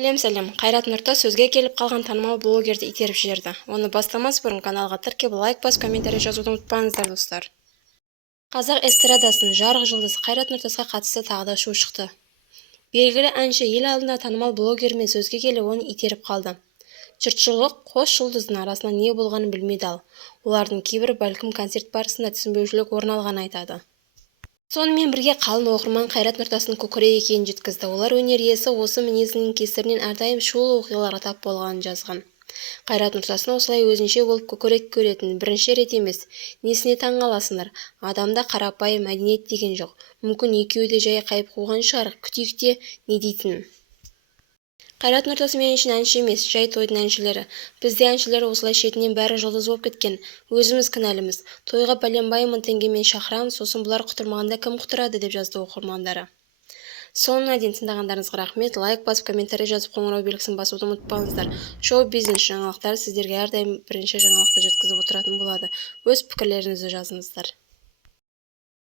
Сәлем, Қайрат Нұртас сөзге келіп қалған танымал блогерді итеріп жіберді. Оны бастамас бұрын каналға тіркеліп лайк басып комментарий жазуды ұмытпаңыздар, достар. Қазақ эстрадасының жарық жұлдызы Қайрат Нұртасқа қатысты тағы да шу шықты. Белгілі әнші ел алдында танымал блогермен сөзге келіп оны итеріп қалды. Жұртшылық қос жұлдыздың арасында не болғанын білмейді ал. Олардың кейбірі бәлкім концерт барысында түсінбеушілік орын алғанын айтады. Сонымен бірге қалың оқырман Қайрат Нұртастың көкірек екенін жеткізді. Олар өнер иесі осы мінезінің кесірінен әрдайым шулы оқиғаларға тап болғанын жазған. Қайрат Нұртастың осылай өзінше болып көкірек көретін бірінші рет емес. Несіне таң қаласыңдар? Адамда қарапайым мәдениет деген жоқ. Мүмкін екеуі де жай қайып қуған шығар. Күтейік те не дейтінін. Қайрат Нұртас мен үшін әнші емес, жай тойдың әншілері. Бізде әншілер осылай шетінен бәрі жұлдыз болып кеткен. Өзіміз кінәліміз. Тойға пәленбай мың теңгемен шақырамыз, сосын бұлар құтырмағанда кім құтырады, деп жазды оқырмандары. Соңына дейін тыңдағандарыңызға рахмет. Лайк басып, комментарий жазып, қоңырау белгісін басуды ұмытпаңыздар. Шоу-бизнес жаңалықтары сіздерге әрдайым бірінші жаңалықты жеткізіп отыратын болады. Өз пікірлеріңізді жазыңыздар.